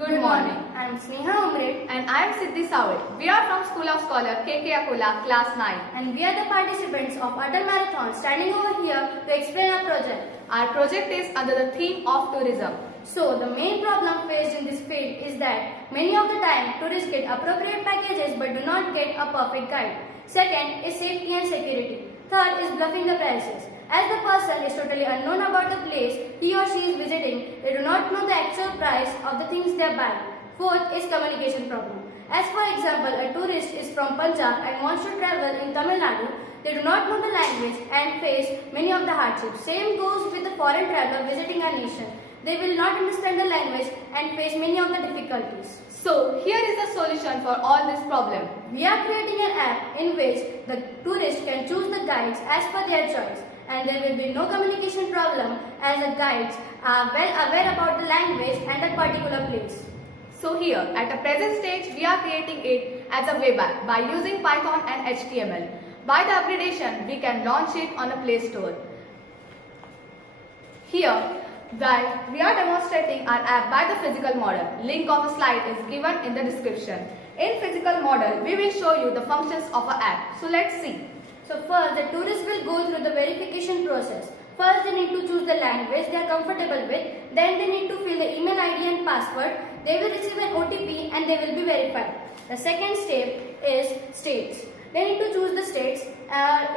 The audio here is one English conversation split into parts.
Good morning. I am Sneha Umre And I am Siddhi Sawit. We are from School of Scholar KK Akola, Class 9. and we are the participants of Atal Marathon standing over here to explain our project. Our project is under the theme of tourism. So, the main problem faced in this field is that many of the time tourists get appropriate packages but do not get a perfect guide. Second is safety and security. Third is bluffing the prices. As the person is totally unknown about the place he or she is visiting, they do not know the actual price of the things they are buying. Fourth is communication problem. As for example, a tourist is from Punjab and wants to travel in Tamil Nadu. They do not know the language and face many of the hardships. Same goes with the foreign traveler visiting our nation. They will not understand the language and face many of the difficulties. So, here is the solution for all this problem. We are creating an app in which the tourist can choose the guides as per their choice, and there will be no communication problem as the guides are well aware about the language and that particular place. So here, at the present stage, we are creating it as a web app by using Python and HTML. By the upgradation, we can launch it on a Play Store. Here, we are demonstrating our app by the physical model. Link of the slide is given in the description. In physical model, we will show you the functions of our app. So let's see. So first, the tourists will go through the verification process. First, they need to choose the language they are comfortable with. Then they need to fill the email ID and password. They will receive an OTP and they will be verified. The second step is states. They need to choose the states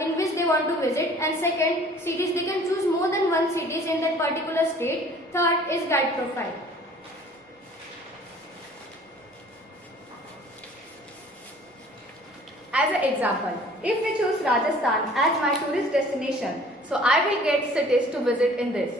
in which they want to visit, and second, cities. They can choose more than one cities in that particular state. Third is guide profile. As an example, if we choose Rajasthan as my tourist destination, so I will get cities to visit in this.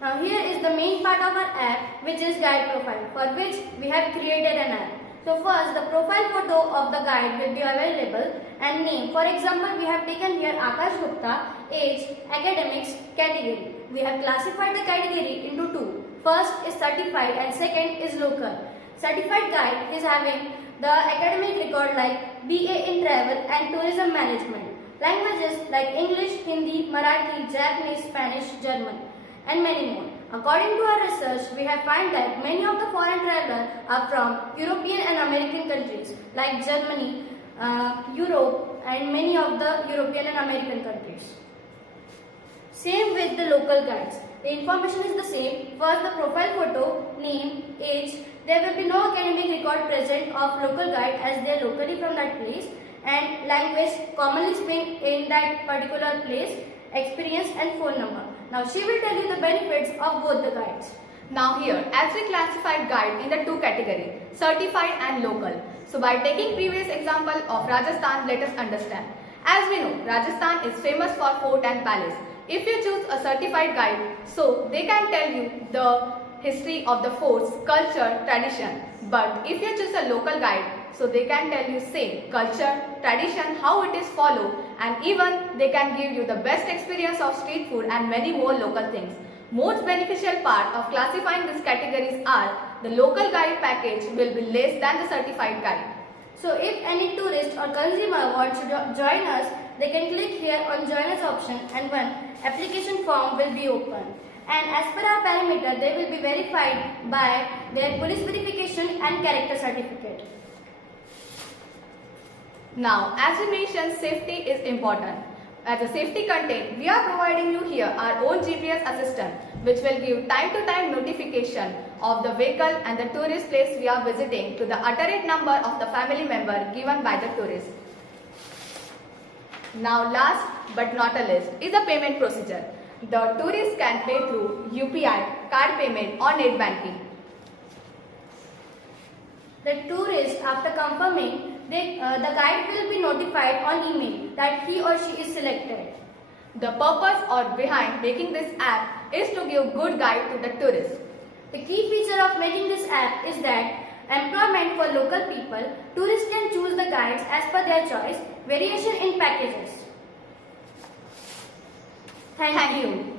Now here is the main part of our app, which is guide profile, for which we have created an app. So first, the profile photo of the guide will be available and name. For example, we have taken here Akash Gupta, age, academics, category. We have classified the category into two. First is certified and second is local. Certified guide is having the academic record like BA in travel and tourism management. Languages like English, Hindi, Marathi, Japanese, Spanish, German, and many more. According to our research, we have found that many of the foreign travelers are from European and American countries like Germany, Europe, and many of the European and American countries. Same with the local guides. The information is the same. First, the profile photo, name, age. There will be no academic record present of local guide as they are locally from that place, and language commonly spoken in that particular place, experience and phone number. Now she will tell you the benefits of both the guides. Now here, as we classified guide in the two categories, certified and local. So by taking previous example of Rajasthan, let us understand. As we know, Rajasthan is famous for fort and palace. If you choose a certified guide, so they can tell you the history of the forts, culture, tradition. But if you choose a local guide, so they can tell you same culture, tradition, how it is followed, and even they can give you the best experience of street food and many more local things. Most beneficial part of classifying these categories are the local guide package will be less than the certified guide. So if any tourist or consumer wants to join us, they can click here on join us option and one application form will be open. And as per our parameter, they will be verified by their police verification and character certificate. Now, as we mentioned, safety is important. As a safety content, we are providing you here our own GPS assistant, which will give time-to-time notification of the vehicle and the tourist place we are visiting to the utterate number of the family member given by the tourist. Now, last but not a least is the payment procedure. The tourist can pay through UPI, card payment or net banking. The tourist, after confirming, the guide will be notified on email that he or she is selected. The purpose or behind making this app is to give good guide to the tourist. The key feature of making this app is that employment for local people, tourists can choose the guides as per their choice, variation in packages. Thank you.